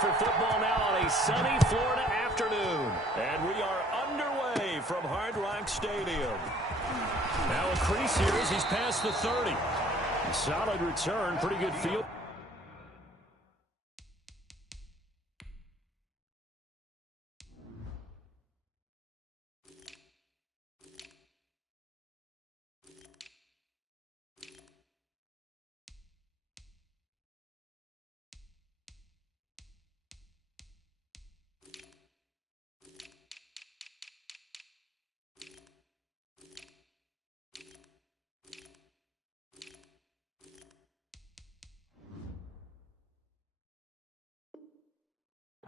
for football now on a sunny Florida afternoon. And we are underway from Hard Rock Stadium. Now a crease here as he's past the 30. Solid return, pretty good field.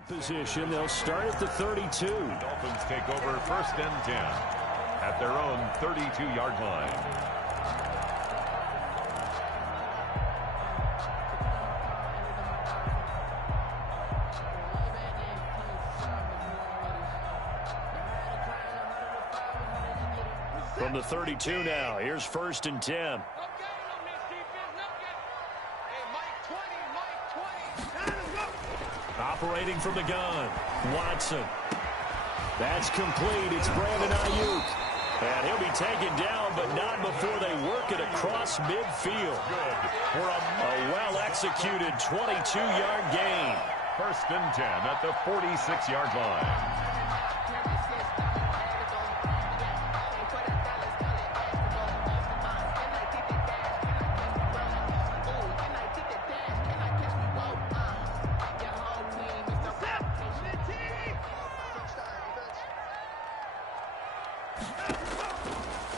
Position. They'll start at the 32. The Dolphins take over 1st and 10 at their own 32-yard line. From the 32 now, here's 1st and 10. Operating from the gun, Watson. That's complete. It's Brandon Ayuk. And he'll be taken down, but not before they work it across midfield. Good for a well-executed 22-yard gain. 1st and 10 at the 46-yard line.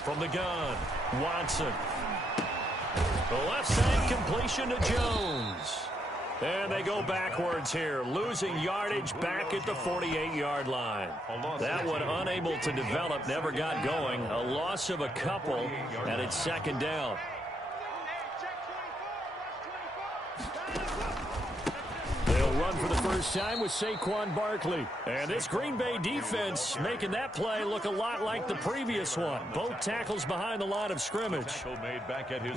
From the gun, Watson. The left side completion to Jones. And they go backwards here, losing yardage back at the 48-yard line. That one unable to develop, never got going. A loss of a couple, and it's 2nd down. They'll run for the first time with Saquon Barkley. And this Green Bay defense making that play look a lot like the previous one. Both tackles behind the line of scrimmage.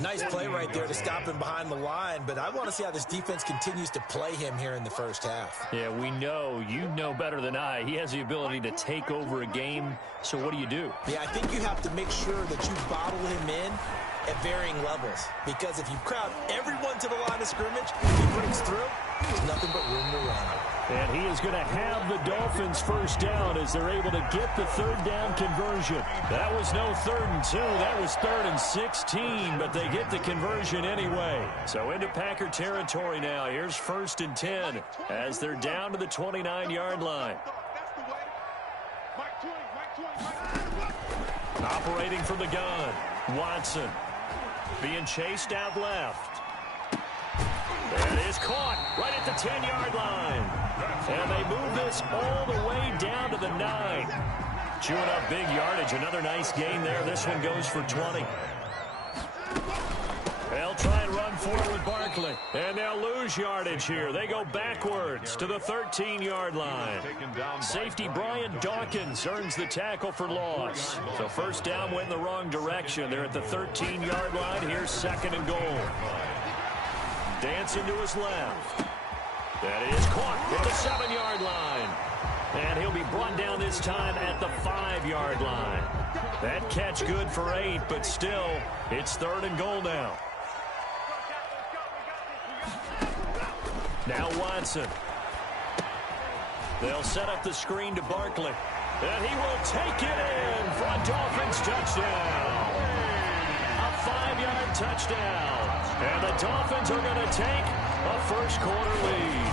Nice play right there to stop him behind the line, but I want to see how this defense continues to play him here in the first half. Yeah, we know. You know better than I. He has the ability to take over a game, so what do you do? Yeah, I think you have to make sure that you bottle him in at varying levels, because if you crowd everyone to the line of scrimmage, if he breaks through, there's nothing but room to run. And he is going to have the Dolphins first down as they're able to get the 3rd down conversion. That was no 3rd and 2. That was 3rd and 16, but they get the conversion anyway. So into Packer territory now. Here's 1st and 10 as they're down to the 29-yard line. Operating from the gun, Watson. Being chased out left. And is caught right at the 10-yard line. And they move this all the way down to the 9. Chewing up big yardage. Another nice gain there. This one goes for 20. They'll try and run forward with Barkley. And they'll lose yardage here. They go backwards to the 13-yard line. Safety Brian Dawkins earns the tackle for loss. So first down went in the wrong direction. They're at the 13-yard line. Here's 2nd and goal. Dancing to his left. That is caught at the 7-yard line. And he'll be brought down this time at the 5-yard line. That catch good for 8, but still, it's 3rd and goal now. Now Watson. They'll set up the screen to Barkley. And he will take it in for a Dolphins touchdown. A 5-yard touchdown. And the Dolphins are going to take a first-quarter lead.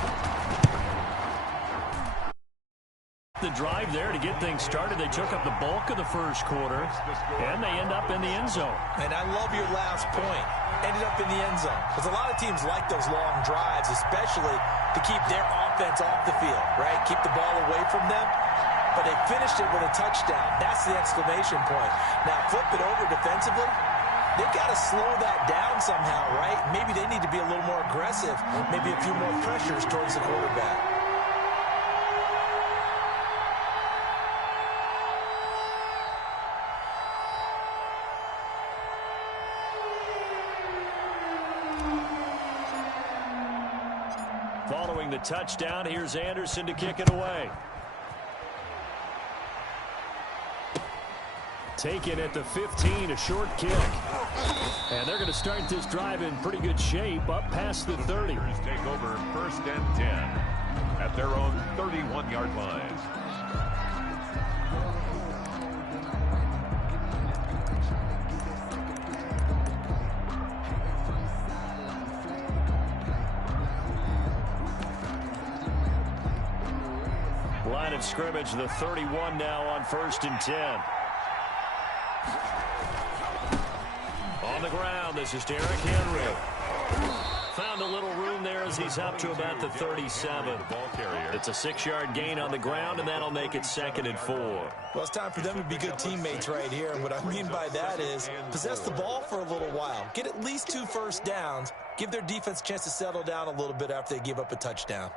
The drive there to get things started. They took up the bulk of the first quarter, and they end up in the end zone. And I love your last point. Ended up in the end zone. Because a lot of teams like those long drives, especially to keep their offense off the field, right? Keep the ball away from them. But they finished it with a touchdown. That's the exclamation point. Now, flip it over defensively. They've got to slow that down somehow, right? Maybe they need to be a little more aggressive. Maybe a few more pressures towards the quarterback. scoring the touchdown. Here's Anderson to kick it away. Taken at the 15, a short kick. And they're going to start this drive in pretty good shape, up past the 30. Take over 1st and 10 at their own 31-yard line. Line of scrimmage, the 31 now on 1st and 10. On the ground, this is Derrick Henry. Found a little room there as he's up to about the 37. It's a 6-yard gain on the ground, and that'll make it 2nd and 4. Well, it's time for them to be good teammates right here. And what I mean by that is possess the ball for a little while. Get at least 2 first downs. Give their defense a chance to settle down a little bit after they give up a touchdown.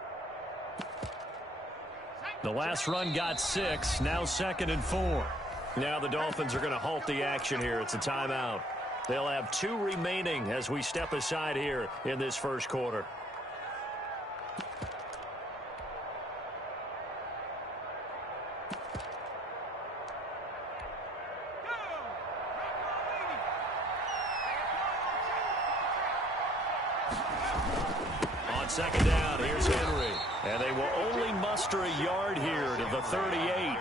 The last run got 6, now 2nd and 4. Now the Dolphins are going to halt the action here. It's a timeout. They'll have 2 remaining as we step aside here in this first quarter. On 2nd down, here's Henry. And they will only muster a yard here to the 38.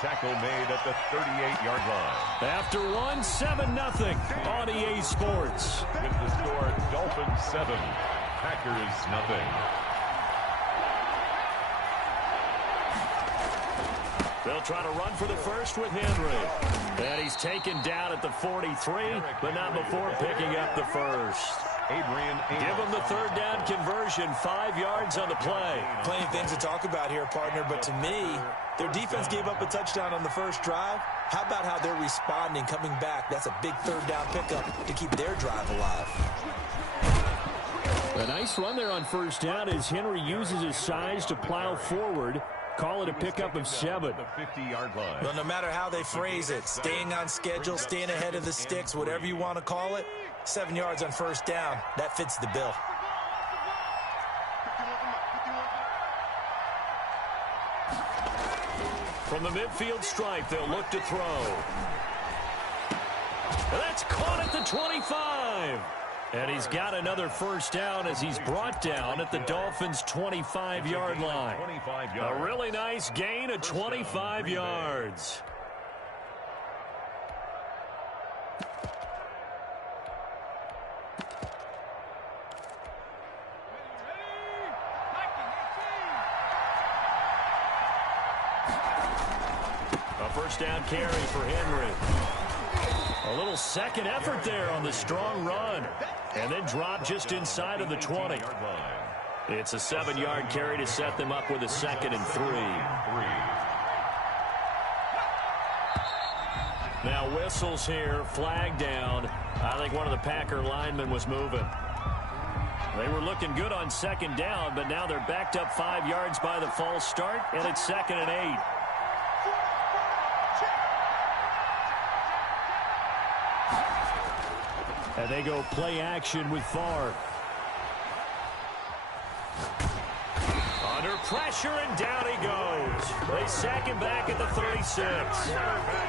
Tackle made at the 38-yard line. After 1, 7-0 on EA Sports. With the score, Dolphins 7, Packers 0. They'll try to run for the first with Henry. And he's taken down at the 43, but not before picking up the first. Give them the 3rd down conversion, 5 yards on the play. Plenty of things to talk about here, partner, but to me, their defense gave up a touchdown on the first drive. How about how they're responding, coming back? That's a big 3rd down pickup to keep their drive alive. A nice run there on 1st down as Henry uses his size to plow forward. Call it a pickup of 7. The 50-yard line. Well, no matter how they phrase it, staying on schedule, staying ahead of the sticks, whatever you want to call it, 7 yards on 1st down, that fits the bill. From the midfield stripe, they'll look to throw. That's caught at the 25. And he's got another 1st down as he's brought down at the Dolphins' 25-yard line. A really nice gain of 25 yards. A 1st down carry for Henry. A little second effort there on the strong run. And then drop just inside of the 20. It's a 7-yard carry to set them up with a 2nd and 3. Now whistles here, flag down. I think one of the Packer linemen was moving. They were looking good on 2nd down, but now they're backed up 5 yards by the false start, and it's 2nd and 8. And they go play action with Favre. Under pressure, and down he goes. They sack him back at the 36.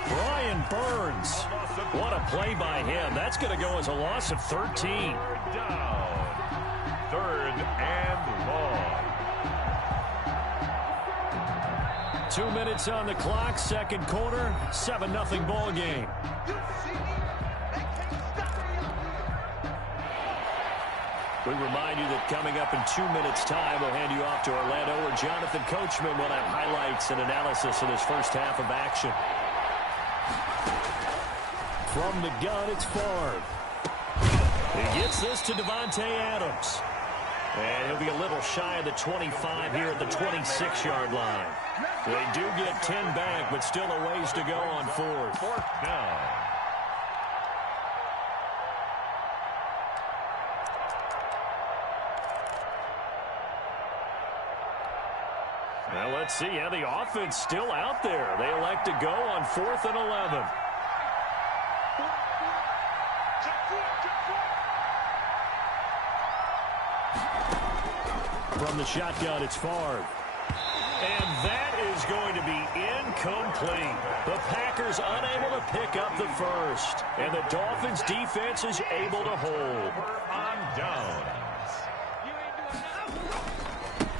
Brian Burns. What a play by him. That's going to go as a loss of 13. Down. 3rd and long. 2 minutes on the clock, 2nd quarter, 7-0 ball game. We remind you that coming up in 2 minutes' time, we'll hand you off to Orlando, where Jonathan Coachman will have highlights and analysis of this first half of action. From the gun, it's Favre. He gets this to Devontae Adams. And he'll be a little shy of the 25 here at the 26-yard line. They do get 10 back, but still a ways to go on 4th. 4th down. Well, let's see. Yeah, the offense still out there. They elect to go on 4th and 11. From the shotgun, it's Favre. And that is going to be incomplete. The Packers unable to pick up the first. And the Dolphins defense is able to hold. On downs.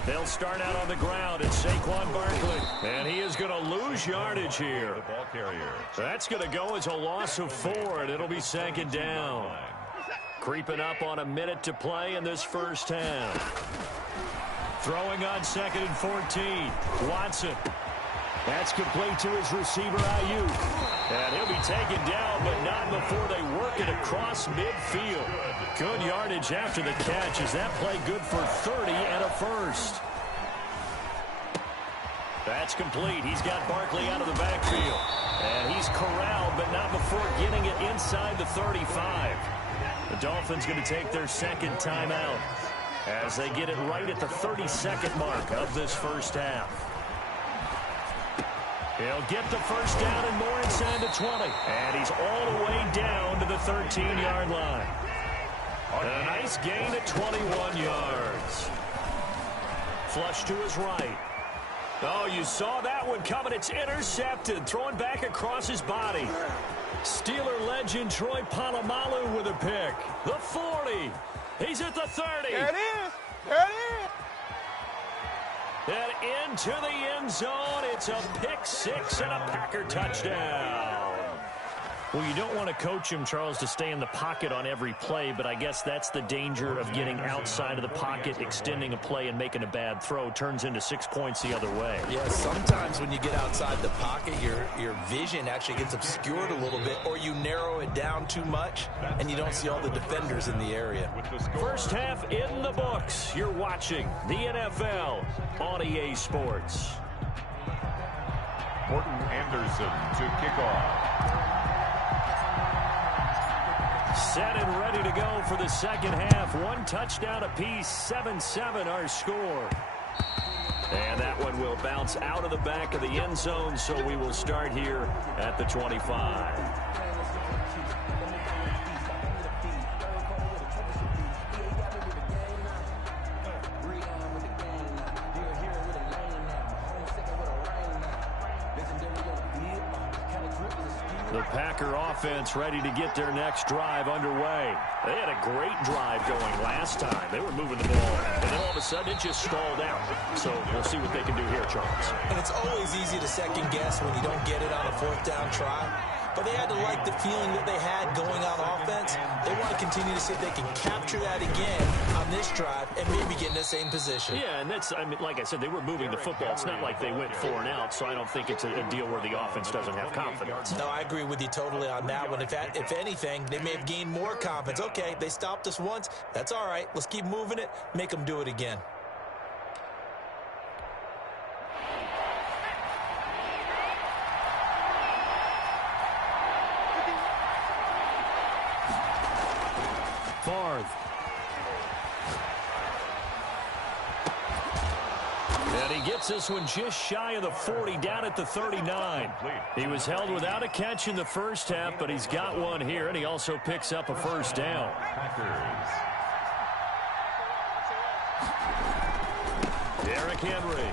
They'll start out on the ground at Saquon Barkley. And he is going to lose yardage here. The ball carrier. That's going to go as a loss of 4, and it'll be second down. Creeping up on a minute to play in this first half. Throwing on 2nd and 14. Watson. That's complete to his receiver, Ayuk. And he'll be taken down, but not before they work it across midfield. Good yardage after the catch. Is that play good for 30 and a first? That's complete. He's got Barkley out of the backfield. And he's corralled, but not before getting it inside the 35. The Dolphins going to take their second timeout as they get it right at the 32nd mark of this first half. He'll get the first down and more inside the 20. And he's all the way down to the 13-yard line. A nice gain at 21 yards. Flush to his right. Oh, you saw that one coming. It's intercepted. Throwing back across his body. Steeler legend Troy Polamalu with a pick. The 40. He's at the 30. There it is. There it is. And into the end zone. It's a pick 6 and a Packer touchdown. Well, you don't want to coach him, Charles, to stay in the pocket on every play, but I guess that's the danger of getting outside of the pocket, extending a play, and making a bad throw. Turns into 6 points the other way. Yeah, sometimes when you get outside the pocket, your vision actually gets obscured a little bit, or you narrow it down too much, and you don't see all the defenders in the area. First half in the books. You're watching the NFL on EA Sports. Morton Anderson to kick off. Set and ready to go for the second half. 1 touchdown apiece, 7-7 our score. And that one will bounce out of the back of the end zone, so we will start here at the 25. The Packer offense ready to get their next drive underway. They had a great drive going last time. They were moving the ball, and then all of a sudden it just stalled out. So we'll see what they can do here, Charles. And it's always easy to second guess when you don't get it on a 4th down try. But they had to like the feeling that they had going on offense. They want to continue to see if they can capture that again on this drive and maybe get in the same position. Yeah, and that's, I mean, like I said, they were moving the football. It's not like they went 4 and out, so I don't think it's a deal where the offense doesn't have confidence. No, I agree with you totally on that one. If anything, they may have gained more confidence. Okay, they stopped us once. That's all right. Let's keep moving it. Make them do it again. Favre. And he gets this one just shy of the 40, down at the 39. He was held without a catch in the first half, but he's got one here, and he also picks up a first down. Derrick Henry.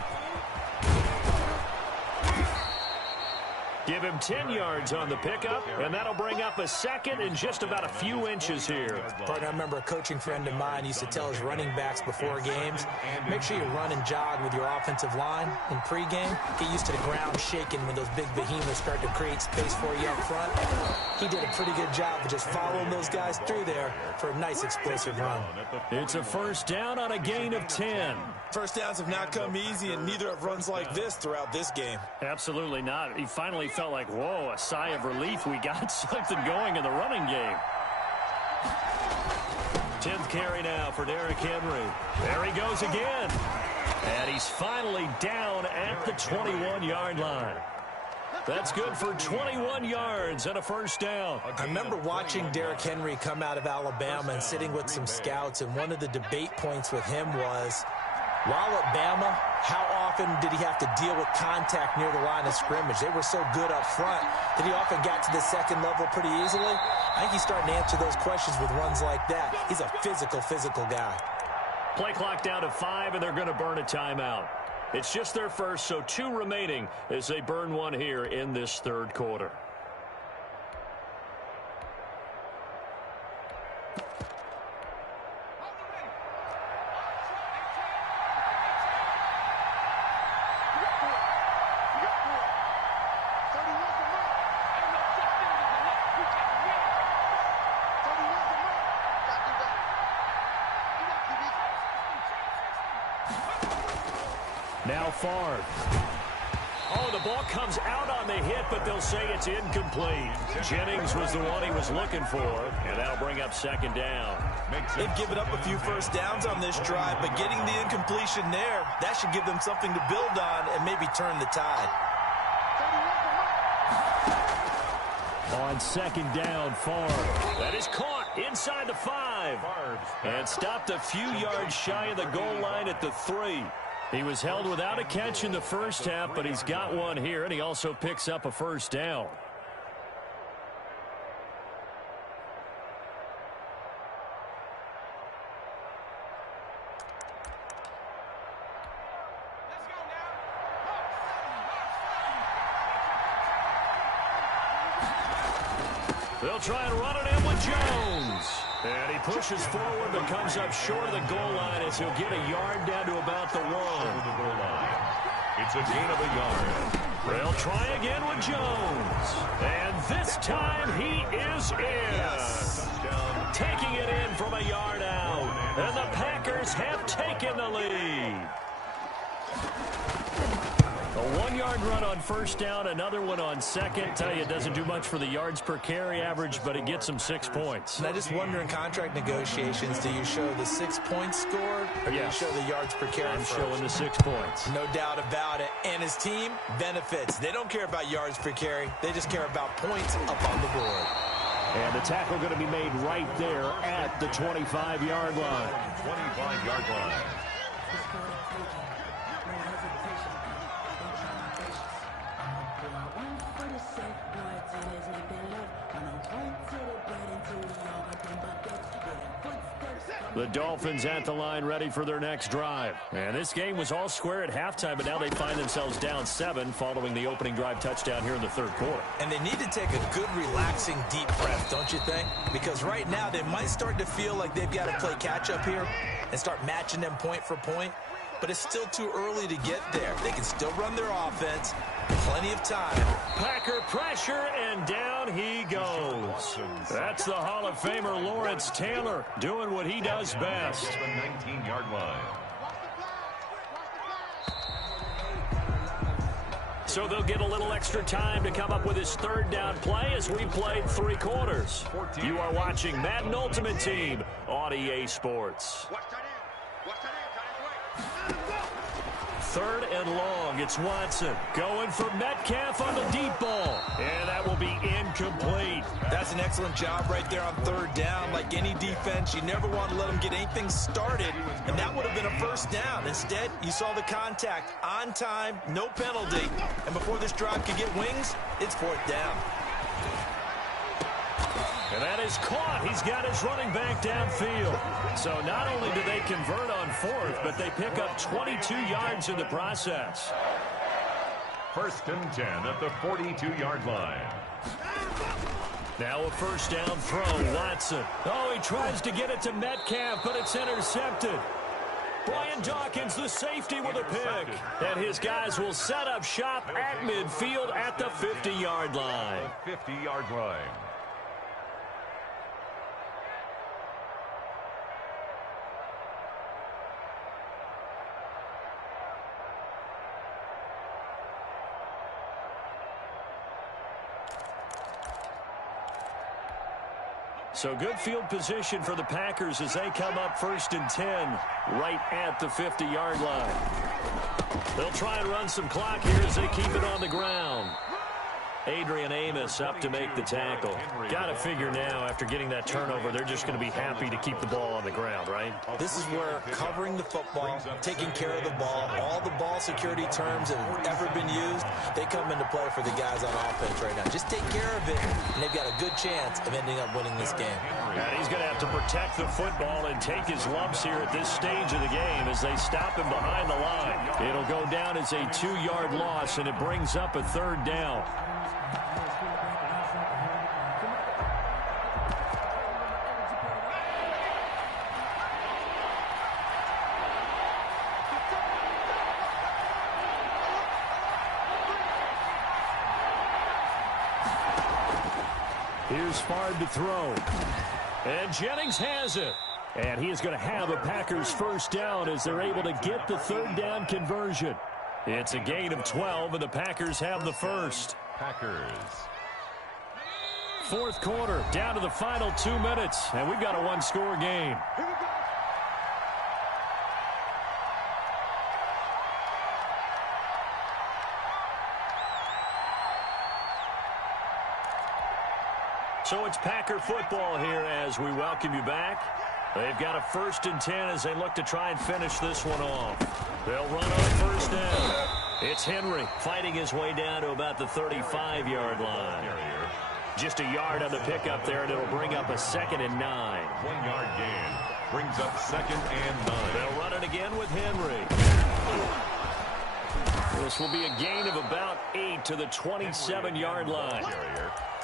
Give him 10 yards on the pickup, and that'll bring up a second and just about a few inches here. Partner, I remember a coaching friend of mine used to tell his running backs before games, make sure you run and jog with your offensive line in pregame. Get used to the ground shaking when those big behemoths start to create space for you up front. He did a pretty good job of just following those guys through there for a nice explosive run. It's a first down on a gain of 10. First downs have not come easy, and neither have runs like this throughout this game. Absolutely not. He finally felt like, whoa, a sigh of relief. We got something going in the running game. 10th carry now for Derrick Henry. There he goes again. And he's finally down at the 21-yard line. That's good for 21 yards and a first down. I remember watching Derrick Henry come out of Alabama and sitting with some scouts, and one of the debate points with him was, while at Bama, how often did he have to deal with contact near the line of scrimmage? They were so good up front that he often got to the second level pretty easily. I think he's starting to answer those questions with runs like that. He's a physical guy. Play clock down to 5, and they're going to burn a timeout. It's just their first, so 2 remaining as they burn one here in this third quarter. Now Favre. Oh, the ball comes out on the hit, but they'll say it's incomplete. Jennings was the one he was looking for, and that'll bring up second down. They've given up a few first downs on this drive, but getting the incompletion there, that should give them something to build on and maybe turn the tide. On second down, Favre. That is caught inside the 5. And stopped a few yards shy of the goal line at the 3. He was held without a catch in the first half, but he's got one here, and he also picks up a first down. They'll try and run it in with Jones. And he pushes forward but comes up short of the goal line as he'll get a yard down to about the 1. It's a gain of a yard. They'll try again with Jones. And this time he is in. Yes. Taking it in from a yard out. And the Packers have taken the lead. A 1-yard run on first down, another one on second. Tell you, it doesn't do much for the yards per carry average, but it gets them 6 points. And I just wonder in contract negotiations, do you show the 6 points scored, or do you show the yards per carry? I'm showing the 6 points. No doubt about it. And his team benefits. They don't care about yards per carry. They just care about points up on the board. And the tackle going to be made right there at the 25-yard line. 25-yard line. The Dolphins at the line ready for their next drive. And this game was all square at halftime, but now they find themselves down 7 following the opening drive touchdown here in the third quarter. And they need to take a good, relaxing, deep breath, don't you think? Because right now they might start to feel like they've got to play catch-up here and start matching them point for point. But it's still too early to get there. They can still run their offense. Plenty of time. Packer pressure, and down he goes. That's the Hall of Famer Lawrence Taylor doing what he does best. 19-yard line. So they'll get a little extra time to come up with his third down play as we played 3 quarters. You are watching Madden Ultimate Team on EA Sports. Third and long, it's Watson going for Metcalf on the deep ball, and that will be incomplete. That's an excellent job right there on third down. Like any defense, you never want to let them get anything started, and that would have been a first down. Instead, you saw the contact on time, no penalty, and before this drive could get wings, it's 4th down. And that is caught. He's got his running back downfield. So not only do they convert on 4th, but they pick up 22 yards in the process. 1st and 10 at the 42-yard line. Now a first down throw, Watson. Oh, he tries to get it to Metcalf, but it's intercepted. Brian Dawkins, the safety, with a pick. And his guys will set up shop at midfield at the 50-yard line. The 50-yard line. So good field position for the Packers as they come up 1st and 10 right at the 50-yard line. They'll try and run some clock here as they keep it on the ground. Adrian Amos up to make the tackle. Got to figure now, after getting that turnover, they're just going to be happy to keep the ball on the ground, right? This is where covering the football, taking care of the ball, all the ball security terms that have ever been used, they come into play for the guys on offense right now. Just take care of it, and they've got a good chance of ending up winning this game. And he's going to have to protect the football and take his lumps here at this stage of the game as they stop him behind the line. It'll go down as a 2-yard loss, and it brings up a 3rd down. Here's Favre to throw. And Jennings has it. And he is going to have a Packers 1st down as they're able to get the 3rd down conversion. It's a gain of 12, and the Packers have the 1st. Packers. 4th quarter, down to the final 2 minutes, and we've got a 1-score game. So it's Packer football here as we welcome you back. They've got a 1st and 10 as they look to try and finish this one off. They'll run on 1st down. It's Henry fighting his way down to about the 35-yard line. Just a yard on the pickup there, and it'll bring up a 2nd and 9. 1-yard gain. Brings up 2nd and 9. They'll run it again with Henry. This will be a gain of about 8 to the 27-yard line.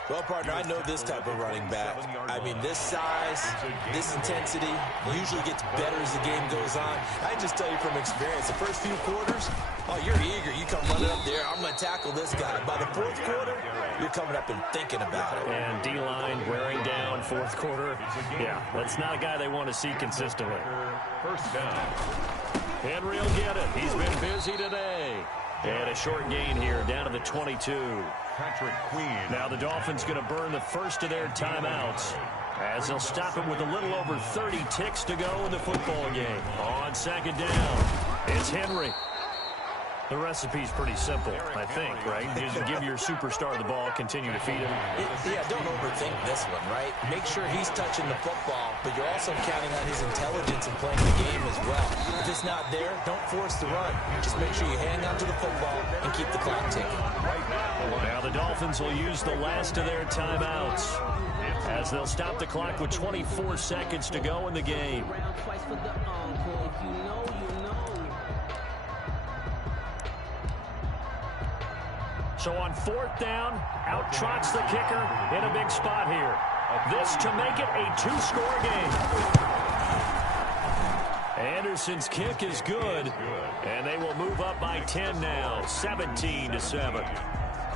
Well, partner, I know this type of running back. I mean, this size, this intensity usually gets better as the game goes on. I just tell you from experience, the first few quarters, oh, you're eager. You come running up there, I'm going to tackle this guy. By the 4th quarter, you're coming up and thinking about it. And D-line wearing down 4th quarter. Yeah, that's not a guy they want to see consistently. 1st down. Henry will get it. He's been busy today. And a short gain here down to the 22. Patrick Queen. Now the Dolphins going to burn the first of their timeouts as they'll stop it with a little over 30 ticks to go in the football game. On 2nd down, it's Henry. The recipe's pretty simple, I think, right? Just give your superstar the ball, continue to feed him. Yeah, don't overthink this one, right? Make sure he's touching the football, but you're also counting on his intelligence in playing the game as well. If it's not there, don't force the run. Just make sure you hang on to the football and keep the clock ticking. Now the Dolphins will use the last of their timeouts as they'll stop the clock with 24 seconds to go in the game. So on 4th down, out trots the kicker in a big spot here. This to make it a 2-score game. Anderson's kick is good, and they will move up by 10 now, 17-7.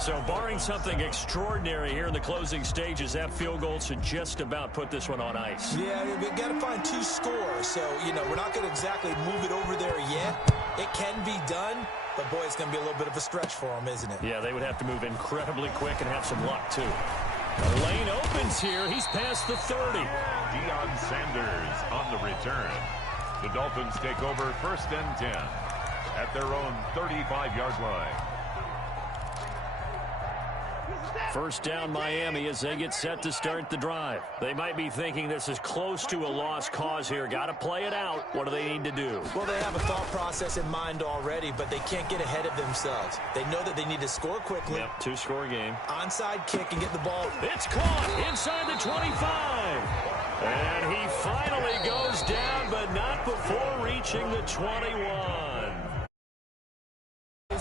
So barring something extraordinary here in the closing stages, that field goal should just about put this one on ice. Yeah, we got to find 2 scores. So, we're not going to exactly move it over there yet. It can be done, but boy, it's going to be a little bit of a stretch for them, isn't it? Yeah, they would have to move incredibly quick and have some luck, too. The lane opens here. He's past the 30. Deion Sanders on the return. The Dolphins take over 1st and 10 at their own 35-yard line. 1st down Miami as they get set to start the drive. They might be thinking this is close to a lost cause here. Got to play it out. What do they need to do? Well, they have a thought process in mind already, but they can't get ahead of themselves. They know that they need to score quickly. Yep, 2-score game. Onside kick and get the ball. It's caught inside the 25. And he finally goes down, but not before reaching the 21.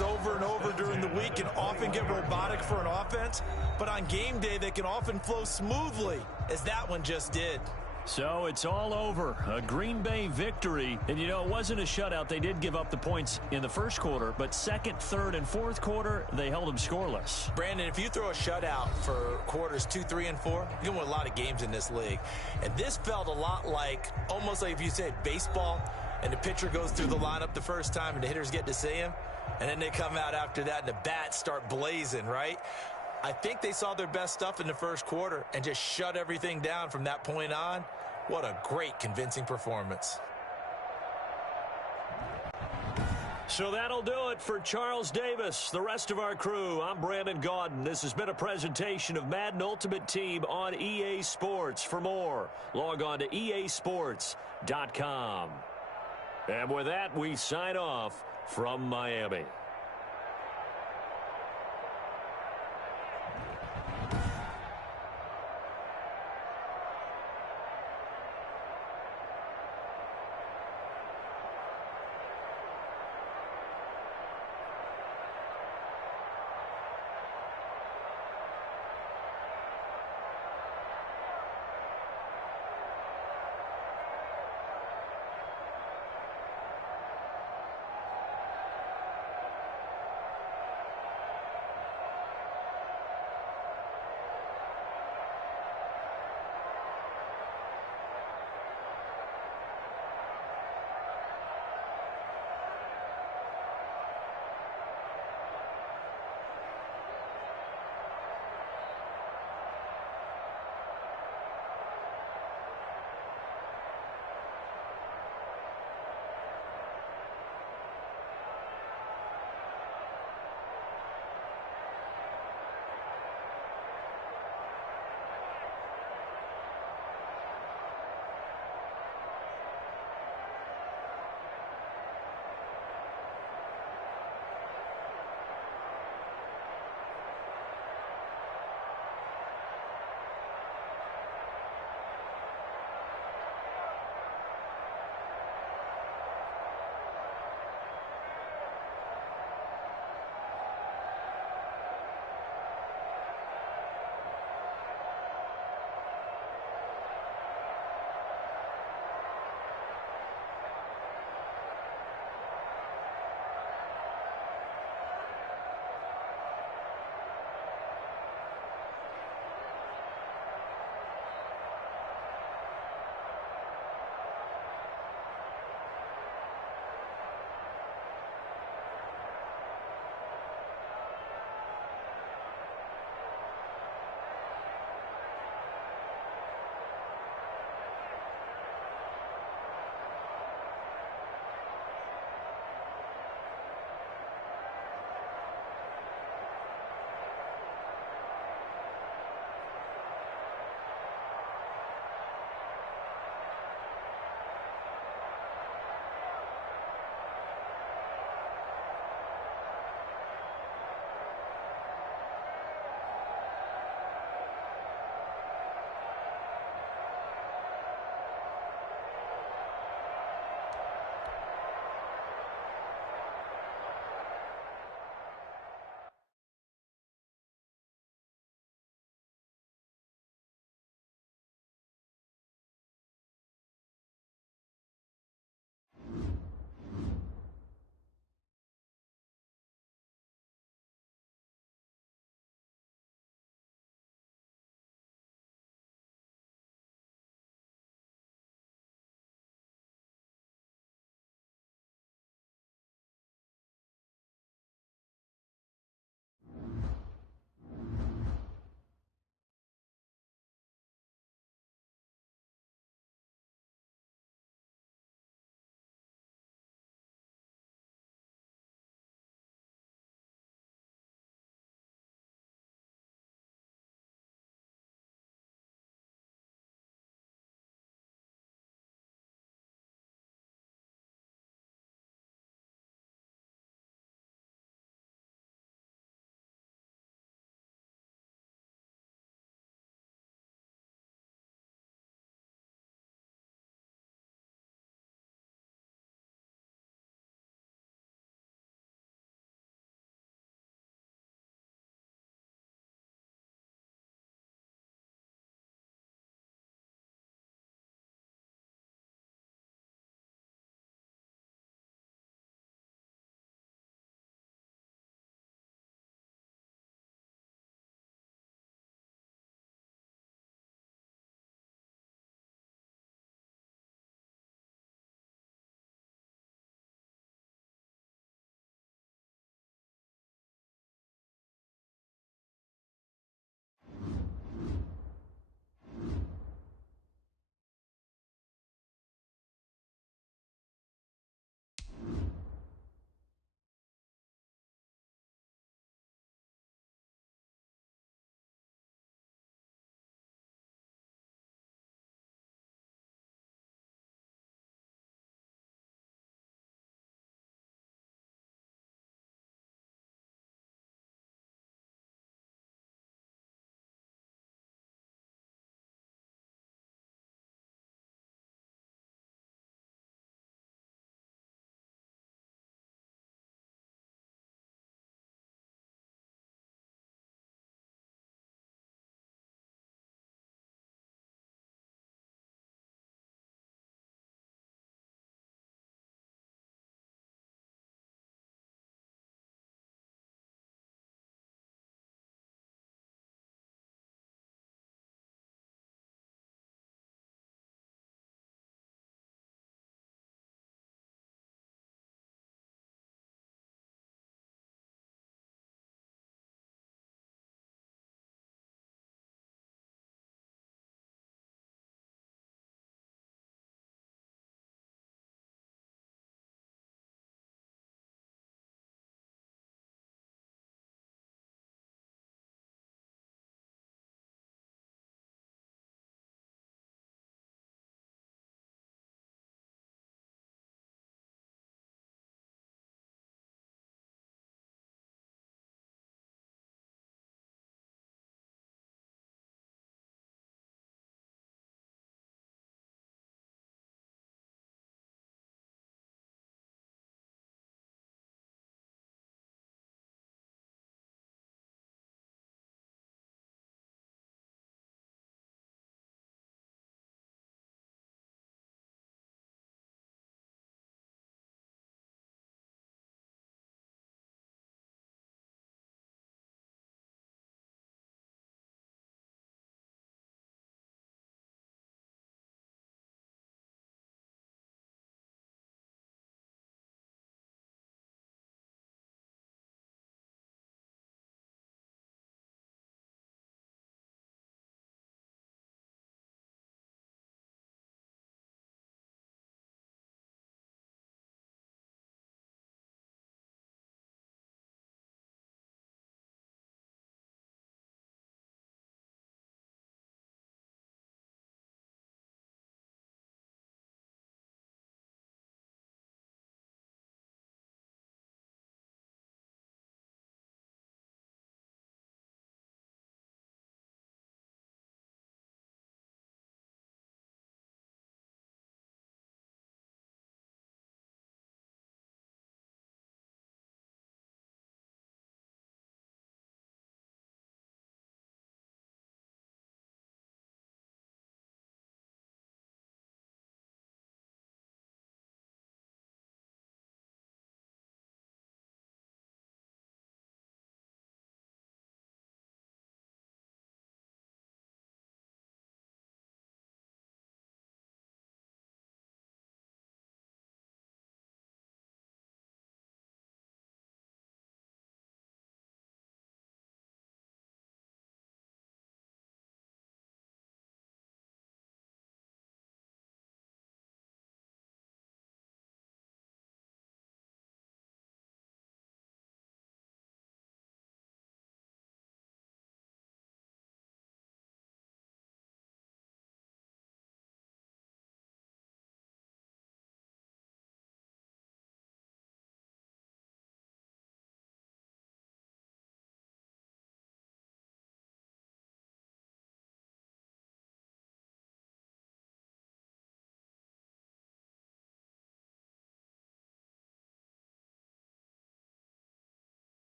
Over and over during the week can often get robotic for an offense, but on game day they can often flow smoothly, as that one just did. So it's all over. A Green Bay victory. And, it wasn't a shutout. They did give up the points in the 1st quarter, but 2nd, 3rd, and 4th quarter, they held them scoreless. Brandon, if you throw a shutout for quarters 2, 3, and 4, you're going to win a lot of games in this league. And this felt a lot like, almost like if you said baseball, and the pitcher goes through the lineup the first time and the hitters get to see him, and then they come out after that and the bats start blazing, right? I think they saw their best stuff in the 1st quarter and just shut everything down from that point on. What a great, convincing performance. So that'll do it for Charles Davis, the rest of our crew. I'm Brandon Gaudin. This has been a presentation of Madden Ultimate Team on EA Sports. For more, log on to easports.com. And with that, we sign off from Miami.